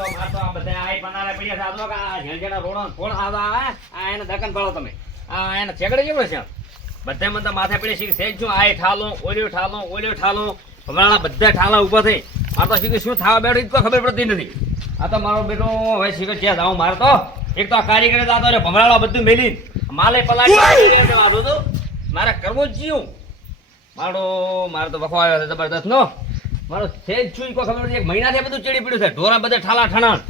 તો મારતો આ બધા આઈ પનારે પડ્યા સાધો કે આ ઝેણઝેણા રોડો ફોન આવે આ એને દકન પાડો તમે આ એને છેગડે જેવડે છે બધા મને તો માથે પડે છે સેજ છું આય ઠાલો ઓલ્યો ઠાલો હમણાં બધા ઠાલા ઊભા થઈ આ તો શીખે શું થવા બેઠું કોઈ ખબર પડતી નથી આ તો મારો બેટો હવે શીખે ક્યાં જાઉં મારે તો એક તો આ કારીગરે જાતો રે ભમરાળો બધું મેલી માલે પલાટી વાંધો તો મારે કરવું જ જીવું મારો તો વખો આવ્યો છે જબરદસ્ત નો મારો સેજ છું કોઈ ખબર નથી એક મહિનાથી બધું ચડી પડ્યું છે ઢોરા બધા ઠાલા ઠણાણ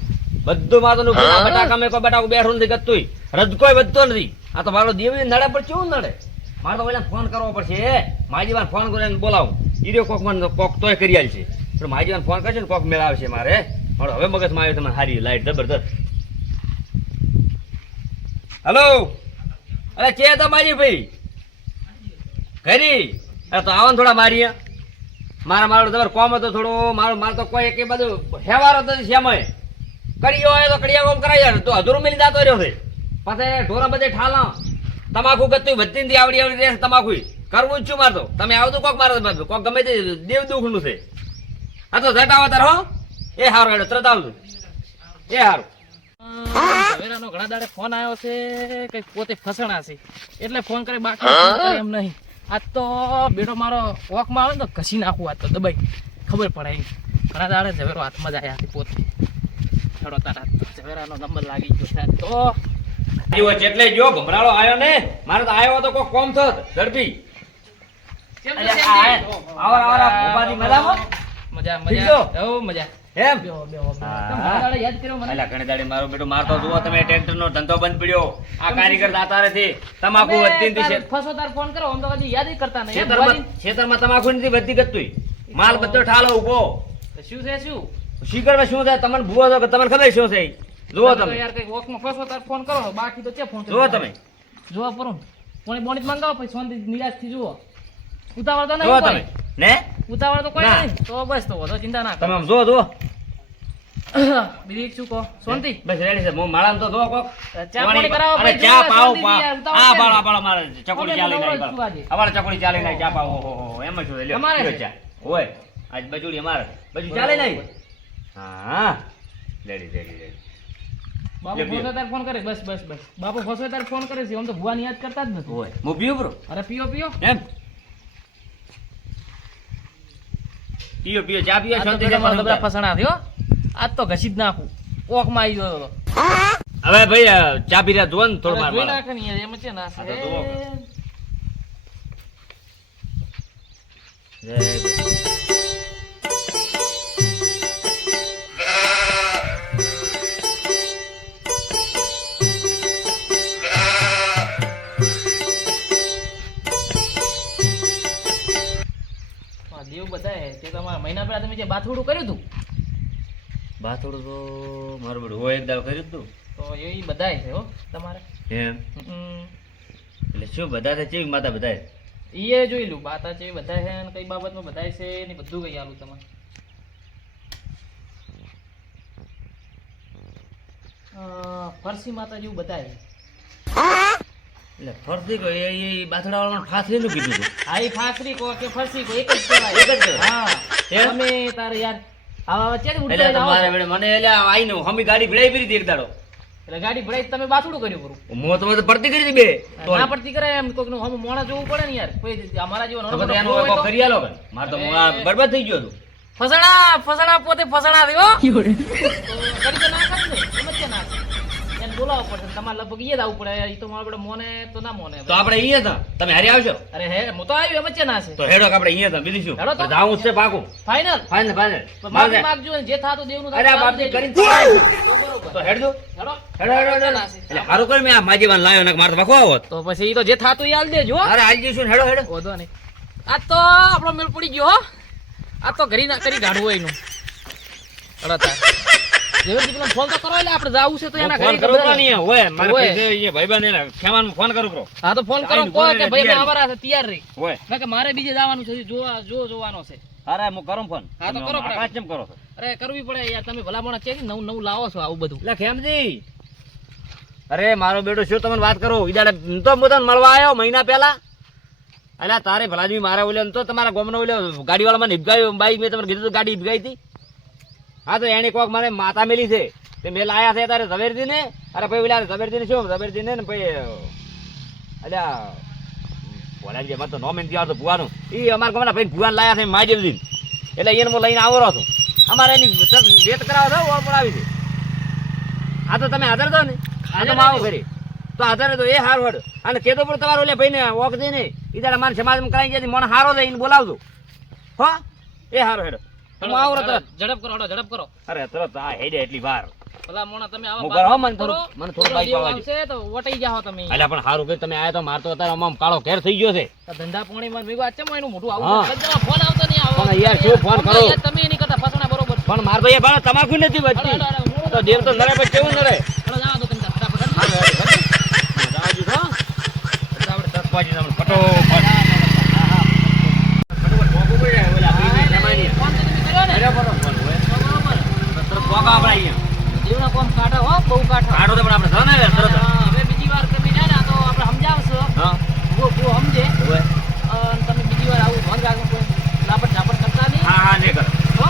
બધું મારું બટાકા મેં કોઈ બટાકું બેઠું નથી ગતું રજ કોઈ વધતો નથી આ તો મારો દેવી નડે પર કેવું નડે મારે તો પેલા ફોન કરવો પડશે માજીવાન ફોન કરીને બોલાવું ઈર્યો કોક મને કોક તોય કરી આલ છે પણ માજીવાન ફોન કરશે ને કોક મેળાવશે મારે મારો હવે મગજમાં આવ્યો તમને હારી લાઈટ જબરદસ્ત હલો અરે છે તો માજી ભાઈ ઘરી અરે તો આવો ને થોડા મારી મારો તમારે કોમ હતો થોડો મારો તો કોઈ એક બધું હેવારો તો શ્યામય કડીયો હોય તો કડિયા કોમ કરાય તો અધૂરું મિલી જતો રહ્યો છે પછી ઢોરા બધે ઠાલા તમાકુ ગતું વધતી આવડી રહે તમાકુ કરવું જ છું મારતો તમે આવતું કોક મારો કોક ગમે તે દેવ દુઃખનું છે આ તો જટ આવો તાર હો એ હારું હેડો તરત આવજો એ હારું ઝવેરાનો ઘણા દાડે ફોન આવ્યો છે કે પોતે ફસણા છે એટલે ફોન કરે બાકી એમ નહીં આજ તો બેડો મારો વોકમાં આવે ને તો ઘસી નાખું આજ તો દબાઈ ખબર પડે એમ ઘણા દાડે ઝવેરો હાથમાં જ આવ્યા હતી પોતે છોડો તારા ઝવેરાનો નંબર લાગી ગયો છે તો એટલે જો ભમરાળો આવ્યો ને મારે તો આવ્યો તો કોઈ કોમ થત ઝડપી મજા એમ યાદ કર્યો મને અલા ઘણી દાડી મારો બેટો મારતો જુઓ તમે ટ્રેક્ટર નો ધંધો બંધ પડ્યો આ કારીગર દાતા નથી તમાકુ વધતી નથી ફસો તાર ફોન કરો આમ તો કદી યાદ કરતા નહીં ખેતરમાં તમાકુ નથી વધતી ગતું માલ બધો ઠાલો ઉભો શું છે શું શીકરમાં શું થાય તમને ભૂવો છો કે તમને ખબર શું છે જુઓ તમે યાર કઈ વોકમાં ફસો તાર ફોન કરો બાકી તો છે ફોન જુઓ તમે જુઓ પરો પોણી બોણી મંગાવો પછી શાંતિ નિરાશ થી જુઓ ઉતાવળ તો જુઓ નહીં તમે ને ઉતાવળ તો કોઈ નહીં તો બસ તો વધો ચિંતા ના કરો તમે આમ જુઓ બીજી શું કહો શાંતિ બસ રેડી છે હું માળામ તો જો કોક ચા પાણી કરાવો અરે પછી ચા પાવ શાંતિથી યાર, આ ઉતાવળ બાળા મારે ચકોડી ચાલી નહીં અમારે ચકોડી ચાલી નહીં ચા પાવ ઓહો એમ જ હોય લ્યો તમારે લ્યો છે? ચા હોય આજ બજુડી અમારે બજુ ચાલે નહીં હા રેડી બાપુ ફોસો તાર ફોન કરે બસ બસ બસ બાપુ ફોસો તાર ફોન કરે છે આમ તો ભુવાની યાદ કરતા જ નથી હોય હું પીવું બ્રો અરે પીઓ પીઓ એમ પીઓ ચા પીઓ આ તો શાંતિ પેલા મારા ડબલા ફસણા થયો આજ તો ઘસી જ નાખું ઓકમાં આવી ગયો હતો હવે ભાઈ ચા પી રહ્યા જુઓ ને થોડું અરે જોઈ માર નાખે ને યાર, એમ છે ના આ તો જુઓ. દેવ બધાએ તે તમારા મહિના પહેલા તમે જે બાથોડું કર્યું હતું બાથોડું તો મારું બેડું હોય એક દાળ કર્યું તું તો એ બધાએ છે હો તમારે એમ એટલે શું બધા છે ચેવી માતા બધા એ જોઈ લું બાતા છે બધા છે ને કઈ બાબતમાં બધા છે ને બધું કઈ આલું તમારે ફરસી માતા જેવું બધા છે એટલે ફરતી કો એ બાથડા વાળા ફાસરી નું કીધું હતું આ ઈ ફાસરી કો કે ફરસી કો એક જ કહેવાય એક જ કહેવાય. હા એમ? તમે તારે યાર આવા વચ્ચે જ એટલે ઉઠાઈ જાઓ તમારે છો. બેડે મને એટલે આઈને હમી ગાડી ભીડાઈ પડી હતી એક દાડો એટલે ગાડી ભરાઈ તમે બાથુડું કર્યું પૂરું મો તો પડતી કરી હતી બે તો ના પડતી કરે એમ કોઈક નું હમ મોણા જોવું પડે ને યાર કોઈ અમારા જેવો તો નાનો બધા મોટો એનો હોય તો. કરી આલો કે મારે તો આ બરબાદ થઈ ગયો હતું ફસણા પોતે ફસણા થયો તો કરી તો ના ખાત ને સમજ્યા ના એને બોલાવવો પડશે તમારે લગભગ ઈ જ આવવું પડે ઈ તો મારો બેટો મોને તો ના મોને તો આપણે અહીંયા હતા તમે હારી આવશો અરે હે હું તો આવ્યો એમ જ છે ના છે તો હેડો કે આપણે અહીંયા હતા બીજું શું હેડો તો. જાવું જ છે પાકું ફાઇનલ ફાઇનલ ફાઇનલ માફી માંગજો ને જે થાતું દેવનું અરે આ થાતું બાપજી દેજો. કરીને તો બરોબર તો હેડજો હેડો હેડો હેડો હેડો ના છે. એટલે હારું કરી મેં આ માજીવાન લાવ્યો ને મારે તો વખવા હોત તો પછી ઈ તો જે થાતું ઈ આલ દેજો હો. અરે આજ જઈશું ને હેડો હેડો વાંધો નહીં આ તો આપણો મેળ પડી ગયો હો આ તો ઘરી ના કરી ગાઢવું એનું અડતા જેવી પેલા ફોન તો કરો એટલે આપણે જાવું છે તો એના ફોન ઘરે કરો તો નહીં હોય મારે હોય. પૈસે અહીંયા ભાઈબંધ એને ખેમાનમાં ફોન કરું કરો હા તો ફોન કરો આઈને કહો બોલે કે ને ભાઈ તૈયાર. અમારા છે તૈયાર રહી હોય કારણ કે મારે બીજે જવાનું છે જોવાનો છે અરે હું કરું ફોન હા, તો તમે કરો આકાશ કેમ કરો છો અરે કરવી પડે યાર તમે ભલામણ છે નવું નવું લાવો છો આવું બધું એટલે ખેમજી અરે મારો બેટો શું તમને વાત કરું ઈદાડે તો હું તને મળવા આવ્યો મહિના પહેલા અલ્યા તારે ભલાજી મારા ઓલે તો તમારા ગોમનો ઓલે ગાડીવાળામાં નિભગાયો બાઈક મેં તમને કીધું હતું ગાડી નિભગાઈ હતી હા તો એની કોક મારે માતા મેલી છે તે મેં લાયા છે તારે ઝવેરજી ને અરે ભાઈ ઓલા ઝવેરજી ને શું ઝવેરજી ને ભાઈ અલ્યા બોલા જે મત નોમેન થી આવતો ભુવાનું ઈ અમાર ગમના ભાઈ ભુવાન લાયા છે માજેલજી એટલે એને હું લઈને આવો રહ્યો છું અમારે એની વેત કરાવો છો ઓળ પડાવી છે આ તો તમે હાજર દો ને આજે આવો ઘરે તો હાજર તો એ હાર વડ અને કેતો પણ તમારો ઓલે ભાઈ ને ઓક દે ને ઈ તારા માન સમાજમાં કરાઈ જાય મને હારો દે એને બોલાવજો હો એ હારો હેડો હું આવું રહ્યો તરત ઝડપ કરો, ઝડપ કરો. અરે તરત આ હેડે એટલી વાર ભલા મોણા તમે આવા હું ઘર હો મને કરો. થોડું બાઈક પાવા દે આવશે તો વટાઈ જાઓ તમે. અલ્યા પણ હારું કે તમે આયા તો મારતો અત્યારે આમ કાળો ઘેર થઈ ગયો છે આ ધંધા પાણી માં ભેગું આચમ એનું મોઢું હા. આવું કદાચ ફોન આવતો નહીં આવો પણ યાર શું ફોન કરો? યાર તમે એની કરતા ફસણા બરોબર. પણ માર ભાઈ ભાઈ તમાકુ નથી વધતી તો દેવ તો નરે પછી કેવું નરે ચલો જાઓ તો તમે ફટાફટ. જાવજો તો આપણે તત્વાજી તમને ફટોફટ ફોન તો તમે કર્યો ને? અરે બરોબર ફોન હોય બરોબર. તરત પોકા આપણે અહીંયા જીવના કોમ કાઢો હો, બહુ કાઢો. કાઢો તો પણ આપણે ધન આવે તરત હા, હવે બીજી વાર તમે જાય ને તો આપણે સમજાવશો. હા બહુ સમજે હોય અને તમે બીજી વાર આવું ભંગ આગળ કોઈ લાપટ ઝાપટ કરતા નહીં. હા હા નહીં કરો હો?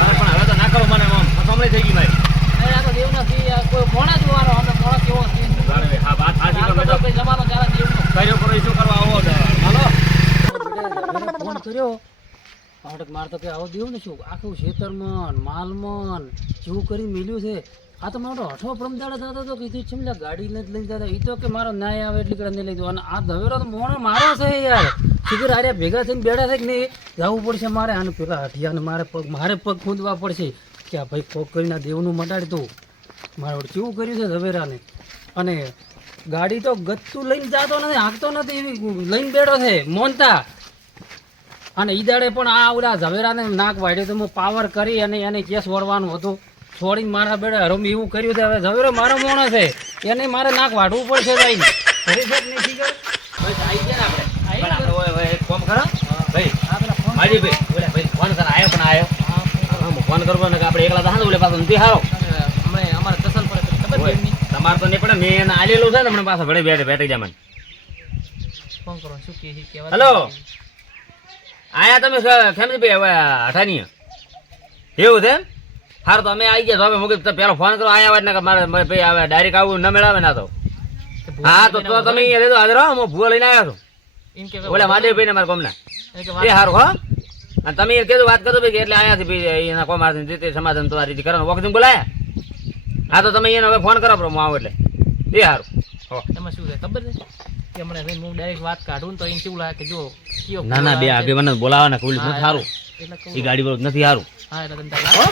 અરે પણ હવે તો ના કરો મને આમ ફસમણી થઈ ગઈ મારી અરે આ તો દેવ નથી, આ કોઈ મોણા જોવાનો અમે મોણા કેવો છે. જાણે હા વાત સાચી આ પણ મેં તો તો કોઈ જમાનો જરા દેવનો. કર્યો કરો શું કરવા આવો હાલો ફોન કર્યો પાટક માર તો કે આવો દેવું ને શું આખું ખેતરમાં માલમાં જેવું કરી મેલ્યું છે. આ તો મારો હઠો પ્રમદાડે થતો હતો કીધું ચમલા ગાડી નથી લઈને જતા એ તો કે મારો નાય આવે એટલી કડા નહીં લઈ દો અને આ ધવેરો તો મોણો મારો છે યાર શિખર આર્યા ભેગા થઈને બેઠા છે કે નહીં જવું પડશે મારે આને પેલા હઠિયાને મારે પગ ખૂંદવા પડશે કે આ ભાઈ કોક કરીને આ દેવનું મટાડી તું મારે વળી કેવું કર્યું છે ધવેરાને અને ગાડી તો ગત્તું લઈને જતો નથી હાંકતો નથી એવી લઈને બેઠો છે મોનતા અને ઈ દાડે પણ આ ઓલા ઝવેરાને નાક વાળ્યો તો હું પાવર કરી અને એને કેસ વળવાનું હતું છોડીને મારા બેડે હરોમ એવું કર્યું છે હવે ઝવેરો મારો મોણો છે એને મારે નાક વાઢવું પડશે જઈને ખરી છે કે નહીં શીખર? બસ આવી ગયા ને આપણે આવી પણ આપણે ઓય ઓય એક કામ કરો ભાઈ આ પેલા ફોન મારી ભાઈ ઓલા ભાઈ ફોન કર આયો પણ આયો હા હું ફોન કરવો ને કે આપણે એકલા હતા ને ઓલે પાછો નથી હારો અમે અમારે તસલ પડે તો ખબર ઓય, દેવની. તમારે તો નહીં પડે મેં એને આલેલું છે ને હમણાં પાછો ભડે બેઠી જાય મને ફોન કરો શું કહે છે કહેવા હેલો આયા તમે ફેમિલી ભાઈ હવે અઠાની એવું છે હારું તો અમે આવી ગયા તો હવે મૂકી પેલો ફોન કરો આયા હોય ને કે મારે ભાઈ આવે ડાયરેક્ટ આવું ન મેળાવે ના તો હા તો તમે અહીંયા રહેજો હાજર હો હું ભૂવો લઈને આવ્યો છું એમ કે ઓલા મહાદેવભાઈ ને મારા ગામના કે એ સારું હો અને તમે એ કીધું વાત કરતો ભાઈ કે એટલે આયાથી ભાઈ એના કોમાર રીતે સમાધાન તો આ રીતે કરવાનું વખત બોલાયા હા તો તમે એને હવે ફોન કરો હું આવું એટલે એ સારું હો એમાં શું છે ખબર છે કે હમણાં ભાઈ હું ડાયરેક્ટ વાત કાઢું ને તો એને કેવું લાગે કે જો કયો ના ના બે આગેવાન બોલાવા ને ખુલ્લી સારું એટલે કહું એ ગાડી પર નથી સારું હા એટલે તમે તાર લાવો.